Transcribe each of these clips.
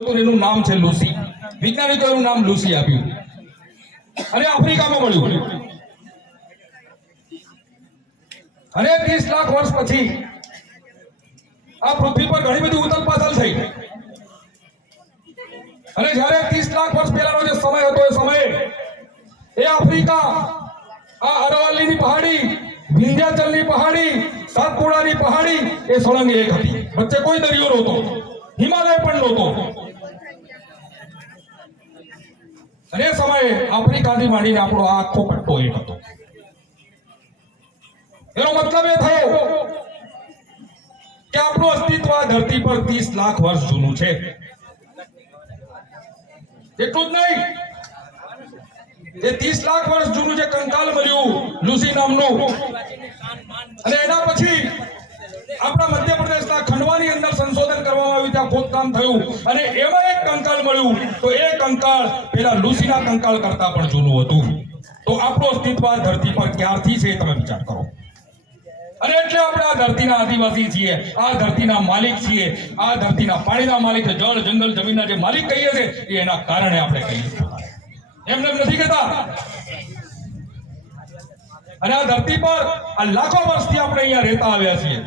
એનું નામ છે લુસી. વૈજ્ઞાનિકો એનું નામ લુસી આપ્યું અને આફ્રિકામાં મળ્યું. અને 30 લાખ વર્ષ પછી આ પૃથ્વી પર ઘણી બધી ઉથલ પાથલ થઈ. અને જ્યારે 30 લાખ વર્ષ પહેલાનો જે સમય હતો એ સમયે એ આફ્રિકા આ અરવલ્લીની પહાડી, વિંધ્યાચલની પહાડી, સાતપુડાની પહાડી એ સળંગ એક હતી. વચ્ચે કોઈ દરિયો નહોતો, હિમાલય પણ નહોતો. અને એ સમયે આફ્રિકાથી માંડીને આપણો આ આખો પટ્ટો એક હતો. એનો મતલબ એ થયો કે આપણું અસ્તિત્વ આ ધરતી પર 30 લાખ વર્ષ જૂનું છે. એટલું જ નહીં, એ 30 લાખ વર્ષ જૂનું જે કંકાલ મળ્યું લુસી નામનું, અને એના પછી આપણા મધ્યપ્રદેશના ખંડવાની અંદર સંશોધન કરવામાં આવ્યું, ત્યાં ખોદકામ થયું અને એમાં એક કંકાળ મળ્યું. તો એ કંકાળ પેલા લુસીના કંકાળ કરતા પણ જૂનું હતું. તો આપણું અસ્તિત્વ આ ધરતી પર ક્યારથી છે તમે વિચાર કરો. અને એટલે આપણે આ ધરતીના આદિવાસી છીએ, આ ધરતીના માલિક છીએ, આ ધરતીના પાણીના માલિક, જળ, જંગલ, જમીનના જે માલિક કહીએ છીએ એ એના કારણે આપણે કહીએ છીએ. એમને એમ નથી કહેતા. અને આ ધરતી પર આ લાખો વર્ષથી આપણે અહીંયા રહેતા આવ્યા છીએ.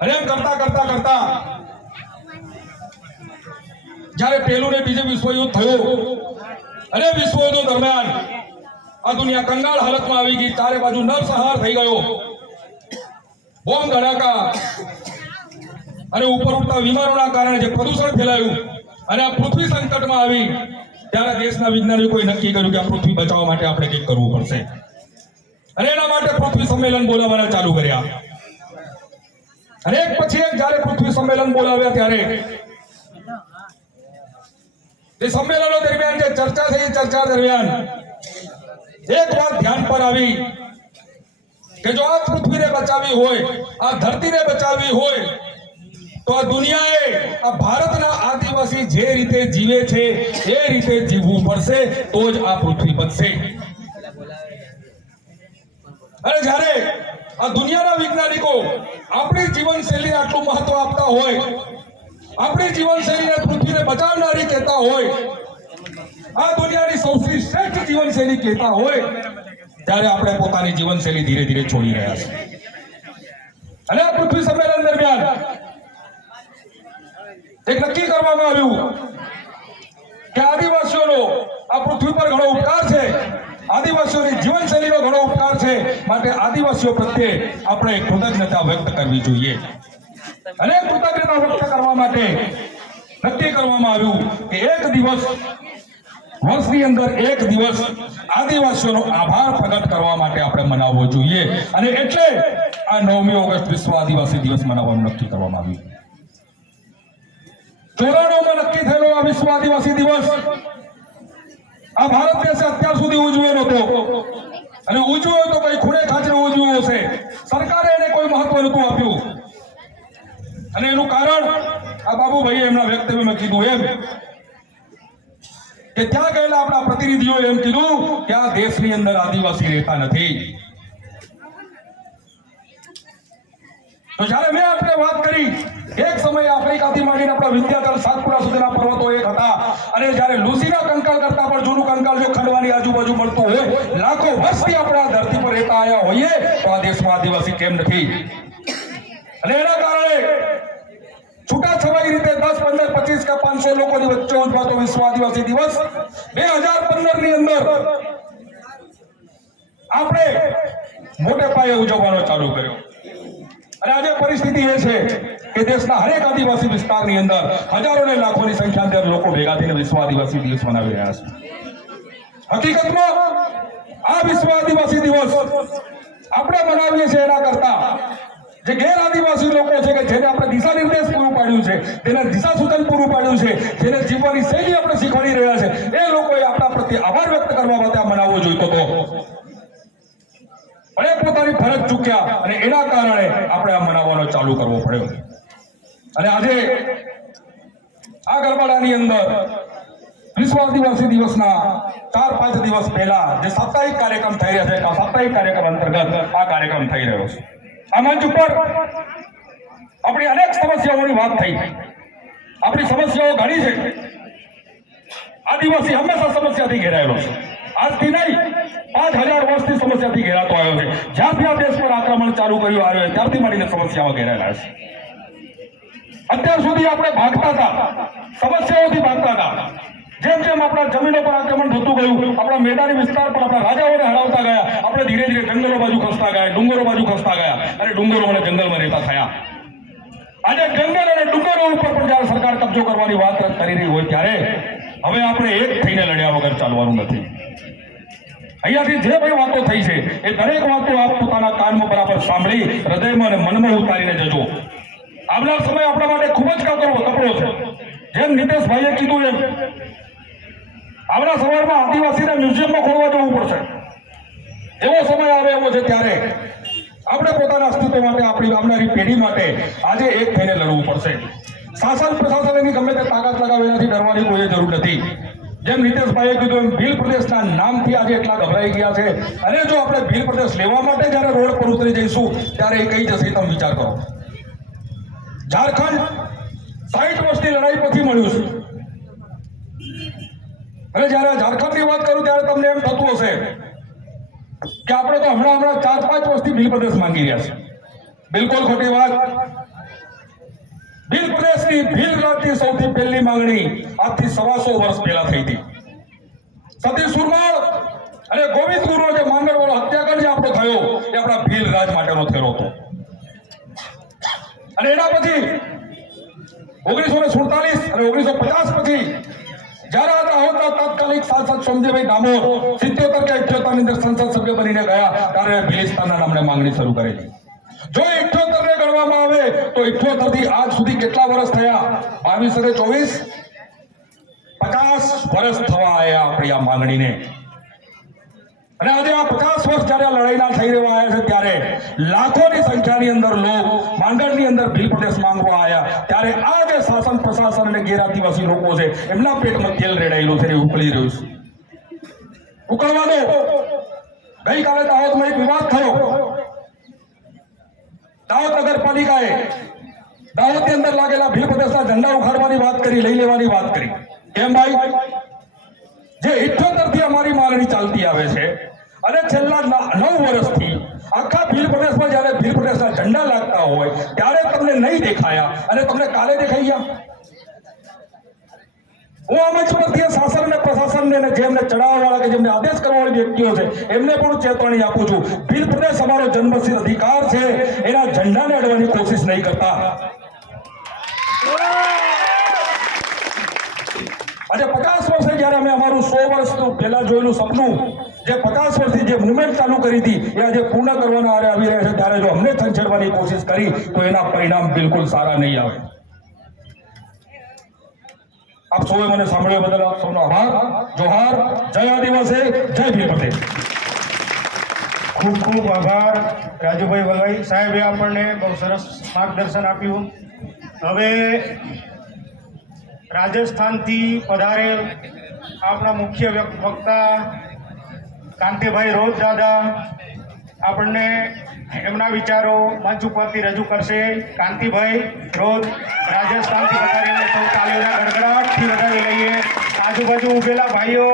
અને એમ કરતા કરતા કરતા જ્યારે પહેલું ને બીજું વિશ્વયુદ્ધ થયું અને વિશ્વયુદ્ધ દરમિયાન આ દુનિયા કંગાળ હાલતમાં આવી ગઈ. ચારે બાજુ નરસંહાર થઈ ગયો, બોમ્બ ધડાકા અને ઉપર ઉડતા વિમાનોના કારણે જે પ્રદૂષણ ફેલાયું અને આ પૃથ્વી સંકટમાં આવી, ત્યારે દેશના વૈજ્ઞાનિકોએ નક્કી કર્યું કે આ પૃથ્વી બચાવવા માટે આપણે કંઈક કરવું પડશે. અને એના માટે પૃથ્વી સંમેલન બોલાવવાના ચાલુ કર્યા. અને એક પછી એક જ્યારે પૃથ્વી સંમેલન બોલાવ્યા ત્યારે એ સંમેલનો દરમિયાન જે ચર્ચા થઈ, ચર્ચા દરમિયાન એક વાત ધ્યાન પર આવી કે જો આ પૃથ્વીને બચાવવી હોય, આ ધરતીને બચાવવી હોય, તો આ દુનિયાએ આ ભારતના આદિવાસી જે રીતે જીવે છે એ રીતે જીવવું પડશે, તો જ આ પૃથ્વી બચશે. અને જ્યારે આ દુનિયાના વૈજ્ઞાનિકો આપણી જીવનશૈલીને આટલું મહત્વ આપતા હોય, આપણી જીવનશૈલીને પૃથ્વીને બચાવનારી કહેતા હોય, આ દુનિયાની સૌથી શ્રેષ્ઠ જીવનશૈલી કહેતા હોય, ત્યારે આપણે પોતાની જીવનશૈલી ધીરે ધીરે છોડી રહ્યા છીએ. અને આ પૃથ્વી સંમેલન દરમિયાન એક નક્કી કરવામાં આવ્યું કે આદિવાસીઓનો આ પૃથ્વી પર ઘણો ઉપકાર છે, આદિવાસીઓની જીવનશૈલીનો ઘણો ઉપકાર છે, માટે આદિવાસીઓ પ્રત્યે આપણે કૃતજ્ઞતા વ્યક્ત કરવી જોઈએ. અને કૃતજ્ઞતા વ્યક્ત કરવા માટે નક્કી કરવામાં આવ્યું કે એક દિવસ, વર્ષની અંદર એક દિવસ આદિવાસીઓનો આભાર પ્રગટ કરવા માટે આપણે મનાવવો જોઈએ. અને એટલે આ 9મી ઓગસ્ટ વિશ્વ આદિવાસી દિવસ મનાવવાનું નક્કી કરવામાં આવ્યું. 94માં નક્કી થયેલો આ વિશ્વ આદિવાસી દિવસ આ ભારત દેશે અત્યાર સુધી ઉજવ્યો નહોતો. અને ઉજવ્યો તો કઈ ખૂણે ખાંચરે ઉજવ્યો હશે, સરકારે એને કોઈ મહત્વ નહોતું આપ્યું. અને એનું કારણ આ બાબુભાઈએ એમના વક્તવ્યમાં કીધું એમ કે ત્યાં ગયેલા આપણા પ્રતિનિધિઓએ એમ કીધું કે આ દેશની અંદર આદિવાસી રહેતા નથી. તો જ્યારે મેં આપણે વાત કરી, એક સમયે આફ્રિકાથી માંડીને આપણા વિંધ્યાચલ, સાતપુડા સુધીના પર્વતો એક હતા. અને જ્યારે લુસીના કંકાળ કરતા પણ જૂનું કંકાળ જો ખંડવાની આજુબાજુ મળતું હોય, લાખો વર્ષથી આપણે આ ધરતી પર રહેતા આવ્યા હોઈએ, તો આ દેશમાં આદિવાસી કેમ નથી? અને એના કારણે છૂટાછવાઈ રીતે 10, 15, 25 કે 500 લોકોની વચ્ચે ઉજવાતો વિશ્વ આદિવાસી દિવસ 2015 ની અંદર આપણે મોટે પાયે ઉજવવાનો ચાલુ કર્યો. અને આજે પરિસ્થિતિ એ છે કે દેશના હરેક આદિવાસી વિસ્તારની અંદર હજારો ને લાખોની સંખ્યાની અંદર લોકો ભેગા થઈને વિશ્વ આદિવાસી દિવસ મનાવી રહ્યા છે. હકીકતમાં આ વિશ્વ આદિવાસી દિવસ આપણે મનાવીએ છીએ એના કરતા જે ગેર આદિવાસી લોકો છે કે જેને આપણે દિશા નિર્દેશ પૂરું પાડ્યું છે, જેને દિશા સૂચન પૂરું પાડ્યું છે, જેને જીવવાની શૈલી આપણે શીખવાડી રહ્યા છે, એ લોકોએ આપણા પ્રત્યે આભાર વ્યક્ત કરવા માટે આ મનાવવો જોઈતો હતો. અને પોતાની ફરજ ચૂક્યા અને એના કારણે આપણે આ મનાવવાનો ચાલુ કરવો પડ્યો. અને આજે આ ગરબાડાની અંદર વિશ્વ આદિવાસી દિવસના 4-5 દિવસ પહેલા જે સાપ્તાહિક કાર્યક્રમ થઈ રહ્યા છે, આ સાપ્તાહિક કાર્યક્રમ અંતર્ગત આ કાર્યક્રમ થઈ રહ્યો છે. આ મંચ ઉપર આપણી અનેક સમસ્યાઓની વાત થઈ. આપણી સમસ્યાઓ ઘણી છે. આદિવાસી હંમેશા સમસ્યાથી ઘેરાયેલો છે. આજથી નહીં, 5000 વર્ષથી સમસ્યાથી ઘેરાતો આવ્યો છે. જ્યારથી આ દેશ પર આક્રમણ ચાલુ કર્યું આવ્યો ત્યારથી માંડીને સમસ્યામાં ઘેરાયેલા છે. અત્યાર સુધી આપણે ભાગતા હતા, સમસ્યાઓથી ભાગતા હતા. જેમ જેમ આપણા જમીનો પર આક્રમણ થતું ગયું, આપણા મેદાની વિસ્તાર પર આપણા રાજાઓને હરાવતા ગયા, આપણે ધીરે ધીરે જંગલો બાજુ ખસતા ગયા, ડુંગરો બાજુ ખસતા ગયા અને ડુંગરો અને જંગલમાં રહેતા થયા. આજે જંગલ અને ડુંગરો ઉપર પણ જ્યારે સરકાર કબજો કરવાની વાત કરી રહી હોય ત્યારે હવે આપણે એક થઈને લડ્યા વગર ચાલવાનું નથી. અહીંયાથી જે ભાઈ વાતો થઈ છે એ દરેક વાતો આપ પોતાના કાનમાં બરાબર સાંભળી હૃદયમાં અને મનમાં ઉતારીને જજો. આવનાર સમય આપણા માટે ખૂબ જ કપડો છે. જેમ નીતેશભાઈએ કીધું એમ આવનાર સમયમાં આદિવાસીના મ્યુઝિયમમાં ખોલવા જવું પડશે. એવો સમય આવે એવો છે ત્યારે આપણે પોતાના અસ્તિત્વ માટે, આપણી આવનારી પેઢી માટે આજે એક થઈને લડવું પડશે. શાસન પ્રશાસન એની ગમે તે તાકાત લગાવે એનાથી ડરવાની કોઈ જરૂર નથી. જેમ નીતેશભાઈએ કીધું એમ ભીલ પ્રદેશના નામથી આજે એટલા ગભરાઈ ગયા છે. અને જો આપણે ભીલ પ્રદેશ લેવા માટે જ્યારે રોડ પર ઉતરી જઈશું ત્યારે એ કઈ જશે તમે વિચાર કરો. ઝારખંડ 60 વર્ષની લડાઈ પછી મળ્યું છે. અને જ્યારે ઝારખંડની વાત કરું ત્યારે તમને એમ થતું હશે કે આપણે તો હમણાં 4-5 વર્ષથી ભીલ પ્રદેશ માંગી રહ્યા છે. બિલકુલ ખોટી વાત. ભીલ પ્રદેશની ભીલ રાજની સૌથી પહેલી માંગણી આજથી 125 વર્ષ પહેલા થઈ હતી. સતી સુરમાળ અને ગોવિંદ ગુરુનો જે માંગણવાળો હત્યાકાંડ જે આપણો થયો એ આપણા ભીલ રાજ માટેનો થયેલો હતો. અને એના પછી 1947 અને 1950 પછી જ્યારે આ દાહોદના તાત્કાલિક સાંસદ સોમજીભાઈ ડામોર 77 કે 78 ની અંદર સંસદ સભ્ય બનીને ગયા ત્યારે ભીલિસ્તાનના નામને માંગણી શરૂ કરેલી. જો 78 ને ગણવામાં આવે તો 78 થી આજ સુધી કેટલા વર્ષ થયા? 22 અને 24 50 વર્ષ થવા આવ્યા આપણી આ માંગણીને. અને આજે આ 50 વર્ષ જ્યારે લડાઈના થઈ રહ્યા આવ્યા છે ત્યારે લાખોની સંખ્યાની અંદર લોકો માંગણની અંદર ભીલ પ્રદેશ માંગવા આવ્યા ત્યારે આ જે શાસન પ્રશાસન અને ગેરઆદિવાસી લોકો છે એમના પેટમાં તેલ રેડાયેલું છે, ઉકળી રહ્યું છે. ઉકળવા દો. ગઈકાલે દાહોદમાં એક વિવાદ થયો. દાહોદ નગરપાલિકાએ દાહોદની અંદર લાગેલા ભીલ પ્રદેશના ઝંડા ઉખાડવાની વાત કરી, લઈ લેવાની વાત કરી. કેમ ભાઈ? જે 78 થી અમારી માંગણી ચાલતી આવે છે અને છેલ્લા 9 વર્ષથી આખા ભીલ પ્રદેશમાં જ્યારે ભીલ પ્રદેશના ઝંડા લાગતા હોય ત્યારે તમને નહીં દેખાયા અને તમને કાલે દેખાઈ ગયા. હું આ મંચ પરથી શાસન અને પ્રશાસનને અને જેમને ચડાવવાવાળા કે જેમને આદેશ કરવાવાળી વ્યક્તિઓ છે એમને પણ ચેતવણી આપું છું. ભીલ પ્રદેશ અમારો જન્મસિદ્ધ અધિકાર છે, એના ઝંડાને અડવાની કોશિશ નહીં કરતા. આજે 50 વર્ષે જ્યારે અમે અમારું 100 વર્ષ પહેલા જોયેલું સપનું, જે 50 વર્ષથી જે મુવમેન્ટ ચાલુ કરી હતી એ આજે પૂર્ણ કરવાના આરે આવી રહ્યા છે ત્યારે જો અમને છંછેડવાની કોશિશ કરી તો એના પરિણામ બિલકુલ સારા નહીં આવે. આપ સૌએ મને સાંભળ્યા બદલ આપ સૌનો આભાર. જોહાર. જય આદિવાસી, જય ભીલ પ્રદેશ. ખૂબ ખૂબ આભાર રાજુભાઈ વલવાઈ સાહેબે આપણને બહુ સરસ માર્ગદર્શન આપ્યું. હવે રાજસ્થાનથી પધારેલ આપણા મુખ્ય વક્તા કાંતિભાઈ રોજ દાદા આપણને એમના વિચારો મંચ ઉપરથી રજૂ કરશે. કાંતિભાઈ રોજ રાજસ્થાનથી પધારીને સૌ તાલીઓના ગડગડાટથી વધાવી લઈએ. આજુબાજુ ઉભેલા ભાઈઓ